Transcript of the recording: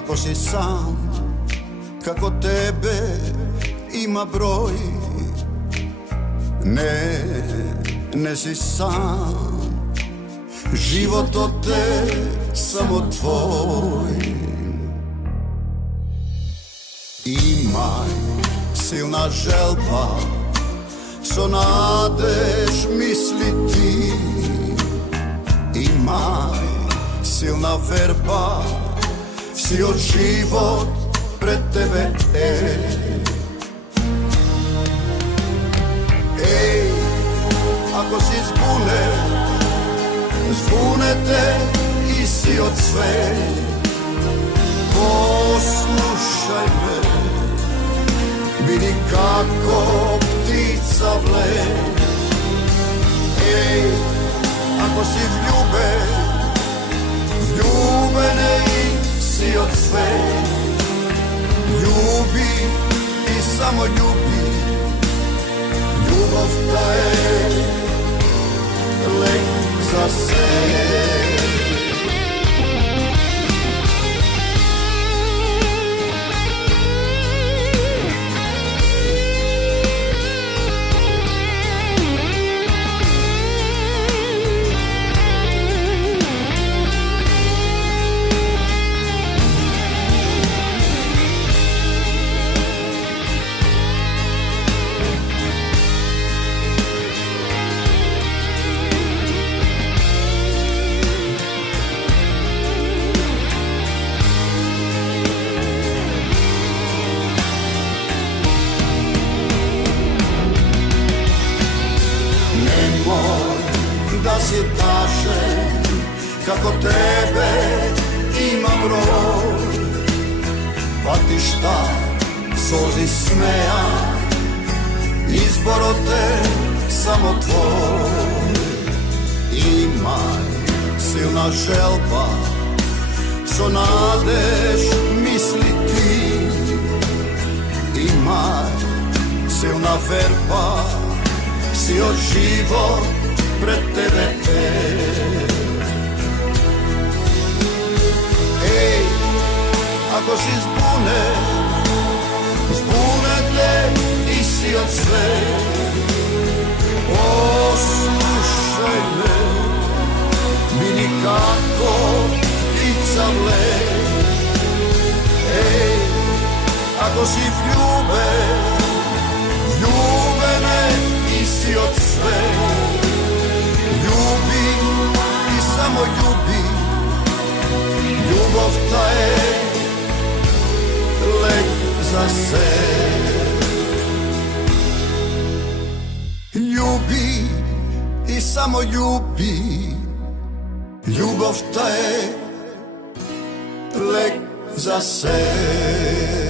ako si sam, kako tebe ima broj. Ne, ne si sam, život od te samo tvoj. Imaj silna želba, so nadeš misliti. Imaj silna verba, si od život pred tebe. Ej, ako si zbune te i si od sve. Poslušaj me, vidi kako ptica vle. Ej, ako si vljubene i si od sve. Ljubi i samo ljubi, ljubav ta je lek za sve. Da si tašen, kako tebe ima broj. Pa ti šta, sozi smeja, izbor od te samo tvoj. Imaj silna želba, so nadeš misliti. Imaj silna verba, si od život pred tebe. Ej, ako si zbunete i si od sve. Poslušaj me, vidi kako ptica vle. Ej, ako si vljubene i si od sve. Ljubi i samo ljubi, ljubav ta je lek za sve. Ljubi i samo ljubi, ljubav ta je lek za sve.